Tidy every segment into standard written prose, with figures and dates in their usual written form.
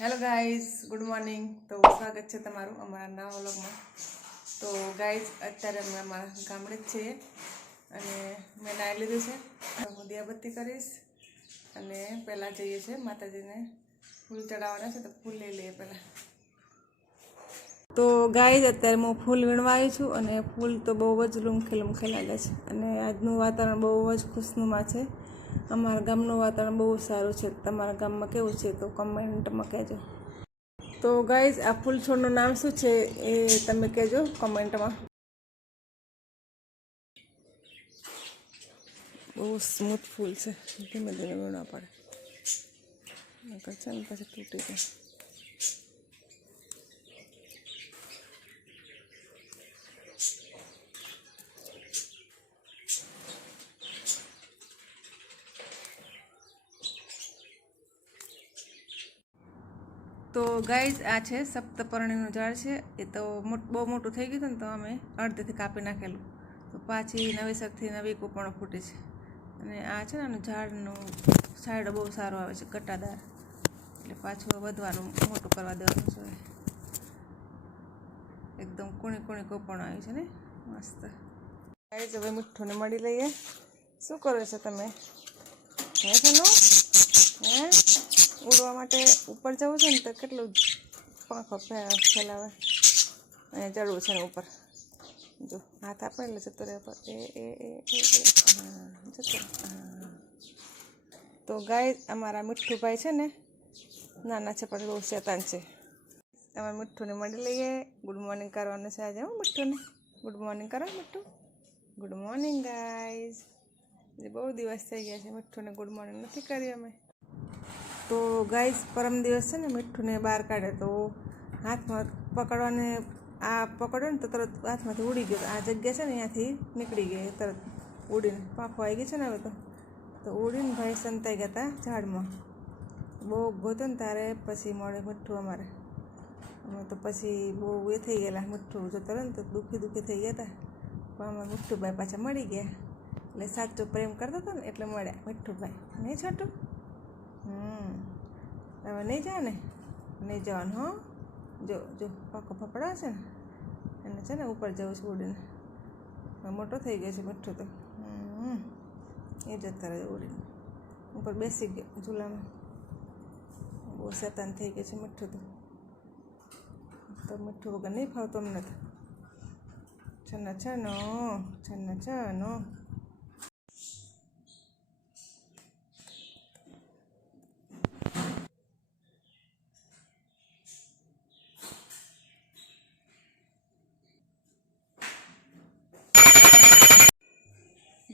Hello guys, good morning. તો સ્વાગત છે તમારું અમારા નવા વ્લોગમાં. તો ગાઈઝ, અત્યારે અમે અમારા ગામડે જ છીએ અને મેં નાહી લીધું છે. હું દિયાબત્તી કરીશ અને પહેલાં જઈએ છીએ માતાજીને ફૂલ ચડાવવાના છે, તો ફૂલ લઈ લઈએ પહેલાં. તો ગાઈઝ, અત્યારે હું ફૂલ વીણવા આવી છું અને ફૂલ તો બહુ જ લૂમખે લાગે છે અને આજનું વાતાવરણ બહુ જ ખુશનુમા છે. અમારા ગામનું વાતાવરણ બહુ સારું છે. તમારા ગામમાં કેવું છે તો કમેન્ટમાં કહેજો. તો ગાઈઝ, આ ફૂલ છોડનું નામ શું છે એ તમે કહેજો કમેન્ટમાં. બહુ સ્મૂથ ફૂલ છે, ધીમે ધીમે વીણવા પડે નકર છે ને પછી તૂટી જાય. તો ગાઈઝ, આ છે સપ્તપર્ણીનું ઝાડ છે. એ તો બહુ મોટું થઈ ગયું હતું ને, તો અમે અડધેથી કાપી નાખેલું, તો પાછી નવેસરથી નવી કૂપણો ફૂટી છે. અને આ છે ને ઝાડનું સાઈડ બહુ સારો આવે છે, કટાદાર, એટલે પાછું વધવાનું મોટું કરવા દેવાનું છે. એકદમ કૂણી કૂપણો આવી છે ને, મસ્ત. ગાઈઝ, હવે મીઠુંને મળી લઈએ. શું કરો છો તમે? હે સનુ? હે ઉડવા માટે ઉપર જવું છે ને, તો કેટલું પાંખો ફેલાવે. અહીંયા ચડવું છે ને ઉપર, જો હાથ આપે એટલે જતો રહે ઉપર. જતો. તો ગાય, અમારા મીઠુભાઈ છે ને નાના છે પણ બહુ શેતાન છે. અમારે મીઠુંને મળી લઈએ. ગુડ મોર્નિંગ કરવાનું છે આજે. હું મીઠુંને ગુડ મોર્નિંગ કરો. મીઠું ગુડ મોર્નિંગ ગાઈઝ. બહુ દિવસ થઈ ગયા છે મીઠુંને ગુડ મોર્નિંગ નથી કરી અમે. તો ગાઈઝ, પરમ દિવસ છે ને મીઠુંને બહાર કાઢે તો હાથમાં પકડવાને, આ પકડો ને તો તરત હાથમાંથી ઉડી ગયો. આ જગ્યા છે ને અહીંયાથી નીકળી ગઈ, તરત ઉડીને પાંખો આવી ગઈ છે ને હવે તો ઉડીને ભાઈ સંતાઈ ગયા હતા ઝાડમાં. બહુ ગોતો ને તારે પછી મળે મીઠું અમારે. અમે તો પછી બહુ એ થઈ ગયેલા, મીઠું જતો રહે ને તો દુઃખી થઈ ગયા હતા. પણ અમારે મીઠુભાઈ પાછા મળી ગયા, એટલે સાચો પ્રેમ કરતો હતો ને એટલે મળ્યા મીઠુભાઈ. નહીં છોટું? હવે નહીં જાય ને? નહીં જવાનું હો. જો પાકો પકડા છે ને, એને છે ને ઉપર જવું છે ઉડીને. મોટો થઈ ગયો છે મીઠું તો. એ જતા રહે ઉડીને, ઉપર બેસી ગયો ઝૂલામાં. બહુ શેતાન થઈ ગયું છે મીઠું તો મીઠું વગર નહીં ફાવતો અમને તો. છનો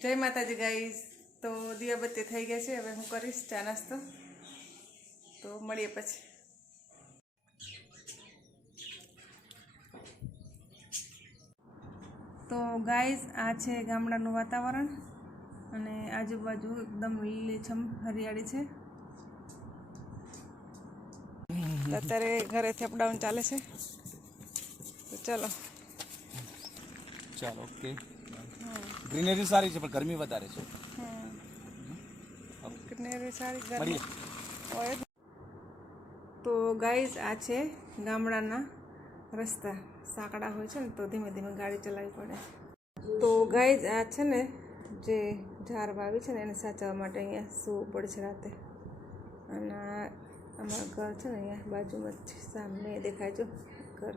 જય માતાજી ગાઈઝ. તો દિયાબત્તી થઈ ગયા છે. હવે હું કરીશ ચા નાસ્તો, તો મળીએ પછી. તો ગાઈઝ, આ છે ગામડાનું વાતાવરણ અને આજુબાજુ એકદમ લીલીછમ હરિયાળી છે. અત્યારે ઘરેથી અપડાઉન ચાલે છે, તો ચલો. ચાલો, ઓકે. ગ્રીનરી સારી છે પણ ગરમી વધારે છે. ગ્રીનરી સારી, ગરમી હોય. તો ગાઈઝ, આ છે ગામડાના રસ્તા. સાંકડા હોય છે ને તો ધીમે ધીમે ગાડી ચલાવવી પડે. તો ગાઈઝ, આ છે ને જે ઝાડ વાવી છે ને એને સાચવવા માટે અહીંયા સૂવું પડે છે રાતે. અને અમારું ઘર છે ને અહીંયા બાજુમાં જ છે, સામે દેખાય જો ઘર,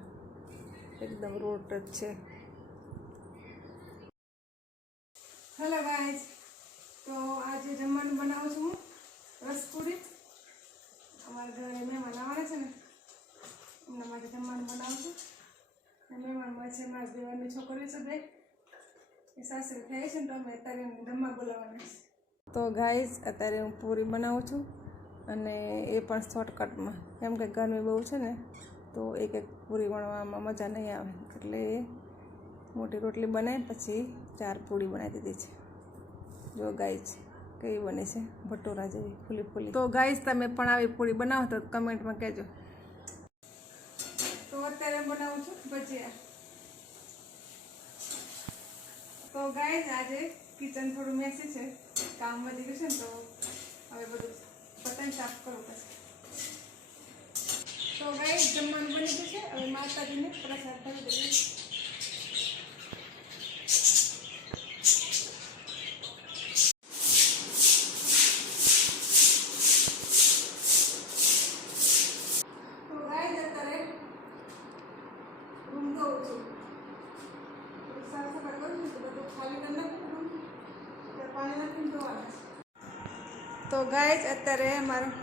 એકદમ રોડ જ છે. હેલો ગાઈઝ, તો આજે જમવાનું બનાવું છું હું રસપુરી. અમારા ઘરે મહેમાન આવવાના છે ને, એમના માટે જમવાનું બનાવું છું. મહેમાનમાં છે મારા દેવાની છોકરીઓ છે, બે એ સાસરે થાય છે ને, તો અમે અત્યારે જમવા બોલાવવાના છે. તો ગાઈઝ, અત્યારે હું પૂરી બનાવું છું અને એ પણ શોર્ટકટમાં, કેમ કે ગરમી બહુ છે ને તો એક પૂરી વણવામાં મજા નહીં આવે, એટલે મોટી રોટલી બનાવી પછી 4 પૂરી બનાવી દીધી છે. જો ગાઈઝ કેવી બની છે, ભટોરા જેવી ફૂલી. તો ગાઈઝ, તમે પણ આવી પૂરી બનાવો તો કમેન્ટમાં કહેજો. તો અત્યારે બનાવું છું ભજીયા. તો ગાઈઝ, આજે કિચન થોડું મેસી છે, કામ વધી ગયું છે ને, તો હવે બધું પતંગ સાફ કરવું પડશે. ગાઈસ જમવાનું બની ગયું છે. હવે માતાજીને પ્રસાદ કરી દઈએ. તો ગાઈસ અત્યારે રૂમ ધોઉં છું. સાફ સફાઈ કરું છું તો બધું ખાલી કરી નાખું રૂમ. એટલે પાણી નાખીને ધોવાના છે. તો ગાઈસ અત્યારે અમારા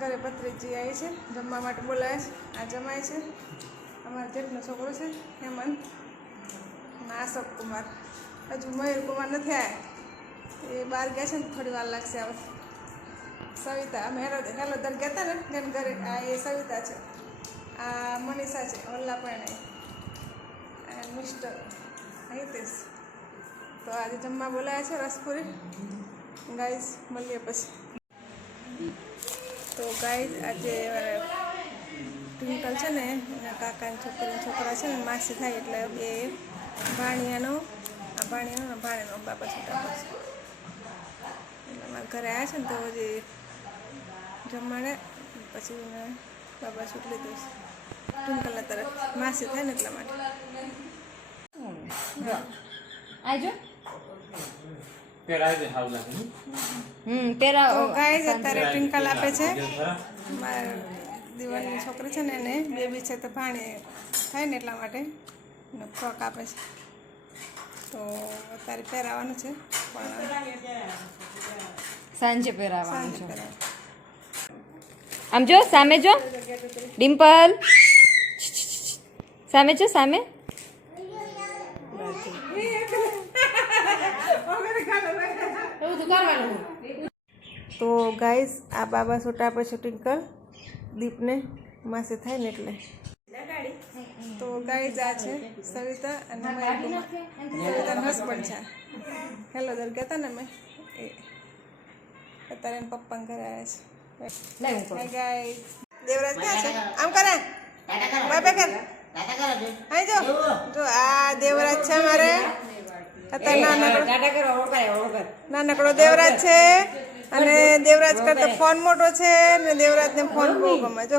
ઘરે ભત્રીજી આવી છે, જમવા માટે બોલાવે છે. આ જમાય છે, અમારા જેઠનો છોકરો છે હેમંત, અને અશોક કુમાર. હજુ મયુર કુમાર નથી આવ્યા, એ બહાર ગયા છે ને થોડી વાર લાગશે આવે. સવિતા અમે હેલોદર ગયા હતા ને જેને ઘરે, આ એ સવિતા છે, આ મનીષા છે વલ્લાપણે, અને મિસ્ટર હિતેશ. તો આજે જમવા બોલાવે છે રસપુરી. ગાઈસ મળીએ પછી. તો ગાઈસ આજે ટ્વિંકલ છે ને એના કાકાની છોકરા છે ને માસી થાય એટલે એ ભાણિયાનો ભાણેનો બાપા છૂટા પડશે. એટલે અમારા ઘરે આવ્યા છે ને તો હજી જમવાને પછી બાબા છૂટ લીધું છે. ટ્વિંકલના તરફ માસી થાય ને એટલા માટે. આજો તો ગાઈસ અત્યારે ટ્વિંકલ આપે છે મારા દિવાળીની છોકરી છે ને એને બેબી છે તો ભાણે થાય ને એટલા માટે ફ્રોક આપે છે. તો અત્યારે પહેરાવાનું છે પણ સાંજે પહેરાવવાનું સાંજે છે. પહેરાવાનું. આમ જો સામે જો ડિમ્પલ, સામે જો સામે. તો ગાઈસ આ બાબા છૂટા આપે છે ટ્વિંકલ દીપને માસી થાય ને એટલે. તો ગાઈસ આ છે સવિતા અને સવિતાનો હસબન્ડ છે. હેલો દર ગયા હતા ને અમે એ અત્યારે એના પપ્પાને ઘરે આવ્યા છે. હાય ગાઈસ દેવરાજ ક્યાં છે? આમ કરે બાય બાય કર. અહીં જો આ દેવરાજ છે મારે. અત્યારે નાનકડો દેવરાજ છે, અને દેવરાજ કરતા ફોન મોટો છે ને દેવરાજને ફોન બહુ ગમે. જો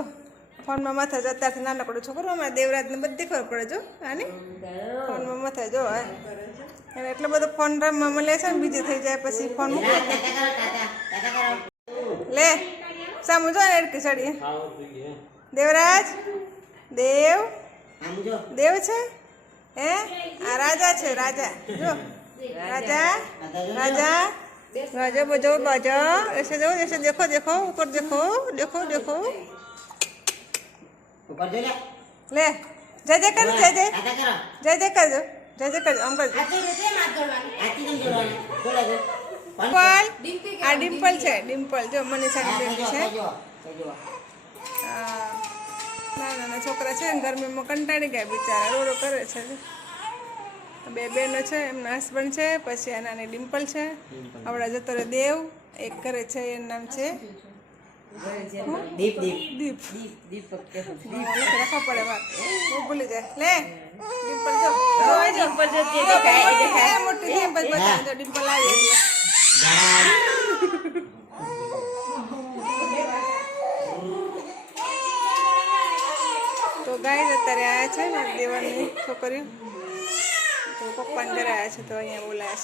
ફોનમાં માથા જો અત્યારથી નાનકડો છોકરો અમારે દેવરાજને બધી ખબર પડે. જો આને ફોનમાં માથા જો એને એટલો બધો ફોન રમવા મળે છે ને બીજી થઈ જાય પછી ફોન મૂકે લે સામું જો ને એડકી ચડીએ. દેવરાજ દેવ છે હે આ રાજા છે રાજા. જો राजा राजा राजा बजाओ बाजा ऐसे जाओ ऐसे देखो देखो ऊपर देखो देखो देखो ऊपर जो ले जय जय कर जय जय जय जय कर दो जय जय कर हम कर डिम्पल आ डिम्पल છે डिम्पल જો મનીષાની બેબી છે. નાના છોકરા છે ને ગરમીમાં કંટાળી ગયા બિચારા રોડો કરે છે. બે બહેનો છે, એમના હસબન્ડ છે, પછી આ નાની ડિમ્પલ છે. આપણા જતો રહે દેવ એક કરે છે, એનું નામ છે दीप दीप દીપ. રાખવા પડે વાત બહુ ભૂલી જાય. લે ડિમ્પલ જો ડિમ્પલ જો તે દેખાય મોટી ડિમ્પલ બતાવે જો ડિમ્પલ આવી. તો ગાઈસ અત્યારે આવ્યા છે મારા દેવરની છોકરીઓ. તો પપ્પાને ઘરે આવ્યા છે તો અહીંયા બોલાયા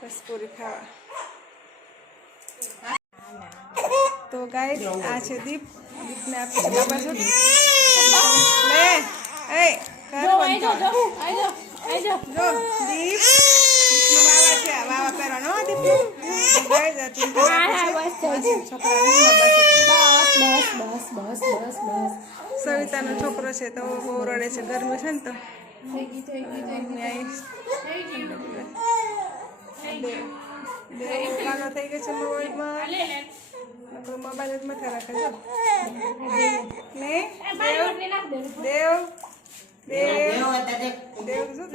છે બસ પૂરી ખાવા. તો ગાઈસ આ છે દીપ. દીપને આપે છે બાબા શું લે એ જો દીપ બાબા છે. બાબા પહેરવાનો દીપ ગાઈસ આ છોકરા સવિતાનો છોકરો છે તો બહુ રડે છે, ગરમી છે ને તો. કાનો થઈ ગયો છે મોબાઈલમાં. મોબાઈલ જ માથે રાખે છે. દેવ દેવ દેવ શું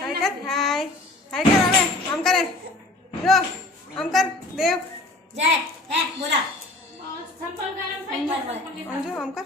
હાય કર હાય હાય કર હવે આમ કરે જો આમ કર દેવ जय है बोला આમ જો આમ કર.